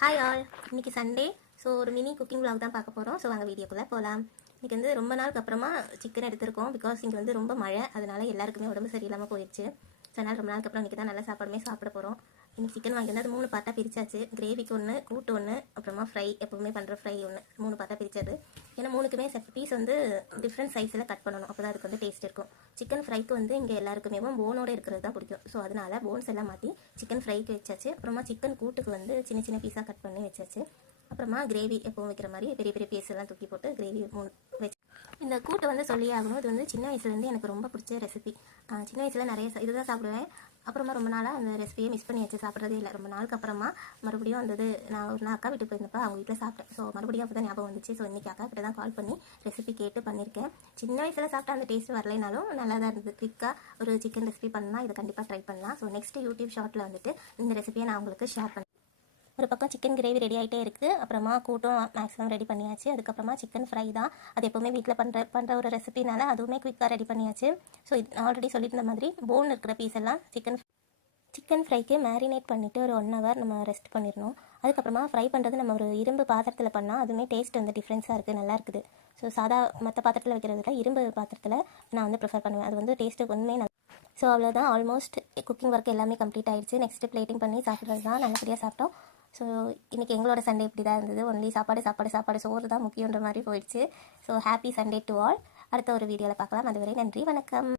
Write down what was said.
Hi all, இன்றைக்கி Sunday. So ஒரு mini cooking vlog தான் பார்க்க போகிறோம். ஸோ அங்கே வீடியோக்குள்ளே போகலாம். இன்றைக்கி வந்து ரொம்ப நாளுக்கு அப்புறமா சிக்கன் எடுத்திருக்கோம். பிகாஸ் இங்கே வந்து ரொம்ப மழை, அதனால எல்லாருக்குமே உடம்பு சரியில்லாமல் போயிடுச்சு. ஸோ அதனால் ரொம்ப நாளுக்கு அப்புறம் இன்றைக்கி தான் நல்ல சாப்பாடுமே சாப்பிட போகிறோம். இன்றைக்கி சிக்கன் வாங்கியிருந்தா அது 3 பார்ட்டாக பிரிச்சாச்சு. கிரேவிக்கு ஒன்று, கூட்டு ஒன்று, அப்புறமா ஃப்ரை, எப்போவுமே பண்ணுற ஃப்ரை ஒன்று, 3 பார்ட்டாக பிரிச்சது. ஏன்னா 3க்குமே பீஸ் வந்து டிஃப்ரெண்ட் சைஸில் கட் பண்ணணும், அப்போ தான் அதுக்கு வந்து டேஸ்ட் இருக்கும். சிக்கன் ஃப்ரைக்கு வந்து இங்கே எல்லாருக்குமே போனோடு இருக்கிறது தான் பிடிக்கும். ஸோ அதனால் போன்ஸ் எல்லாம் மாற்றி சிக்கன் ஃப்ரைக்கு வச்சாச்சு. அப்புறமா சிக்கன் கூட்டுக்கு வந்து சின்ன சின்ன பீஸாக கட் பண்ணி வச்சாச்சு. அப்புறமா கிரேவி எப்பவும் வைக்கிற மாதிரி பெரிய பெரிய பீஸ் எல்லாம் தூக்கி போட்டு கிரேவி வச்சு. இந்த கூட்டை வந்து சொல்லி ஆகணும். இது வந்து சின்ன வயசுலேருந்து எனக்கு ரொம்ப பிடிச்ச ரெசிபி. சின்ன வயசில் நிறைய இதுதான் சாப்பிடுவேன். அப்புறமா ரொம்ப நாளாக அந்த ரெசிபியை மிஸ் பண்ணி வச்சு சாப்பிட்றதே இல்லை. ரொம்ப நாளுக்கு அப்புறமா மறுபடியும் வந்தது. நான் ஒரு நாள் அக்கா வீட்டுக்கு போயிருந்தப்போ அவங்க வீட்டில் சாப்பிட்டேன். ஸோ மறுபடியும் அப்போ தான் ஞாபகம் வந்துச்சு. ஸோ இன்றைக்கி அக்கா கிட்ட தான் கால் பண்ணி ரெசிபி கேட்டு பண்ணியிருக்கேன். சின்ன வயசில் சாப்பிட்டா அந்த டேஸ்ட் வரலைனாலும் நல்லா தான் இருந்தது. குவிக்காக ஒரு சிக்கன் ரெசிபி பண்ணால் இதை கண்டிப்பாக ட்ரை பண்ணலாம். ஸோ நெக்ஸ்ட் யூடியூப் ஷார்ட்டில் வந்துட்டு இந்த ரெசிபியை நான் உங்களுக்கு ஷேர் பண்ணேன். ஒரு பக்கம் சிக்கன் கிரேவி ரெடி ஆகிட்டே இருக்குது. அப்புறமா கூட்டும் மேக்ஸிமம் ரெடி பண்ணியாச்சு. அதுக்கப்புறமா சிக்கன் ஃப்ரை தான். அது எப்போவுமே வீட்டில் பண்ணுற ஒரு ரெசிபினால அதுவுமே குவிக்காக ரெடி பண்ணியாச்சு. ஸோ இது ஆல்ரெடி சொல்லியிருந்த மாதிரி போன் இருக்கிற பீஸ் எல்லாம் சிக்கன் ஃப்ரைக்கு மேரினேட் பண்ணிவிட்டு ஒரு 1 hour நம்ம ரெஸ்ட் பண்ணிடணும். அதுக்கப்புறமா ஃப்ரை பண்ணுறது நம்ம ஒரு இரும்பு பாத்திரத்தில் பண்ணால் அதுவுமே டேஸ்ட் வந்து டிஃப்ரென்ஸாக இருக்குது, நல்லா இருக்குது. ஸோ சாதா மற்ற பாத்திரத்தில் வைக்கிறதுல இரும்பு பாத்திரத்தில் நான் வந்து ப்ரிஃபர் பண்ணுவேன். அது வந்து டேஸ்ட்டு ஒன்றுமே நல்லா. ஸோ அவ்வளோதான், ஆல்மோஸ்ட் குக்கிங் ஒர்க் எல்லாமே கம்ப்ளீட் ஆகிடுச்சு. நெக்ஸ்ட்டு பிளேட்டிங் பண்ணி சாப்பிட்றது தான். நல்லபடியாக சாப்பிட்டோம். ஸோ இன்றைக்கி எங்களோட சண்டே இப்படி தான் இருந்தது. ஒன்லி சாப்பாடு சோறு தான் முக்கியன்ற மாதிரி போயிடுச்சு. So happy Sunday to all. அடுத்த ஒரு வீடியோவில் பார்க்கலாம். அதுவரை நன்றி, வணக்கம்.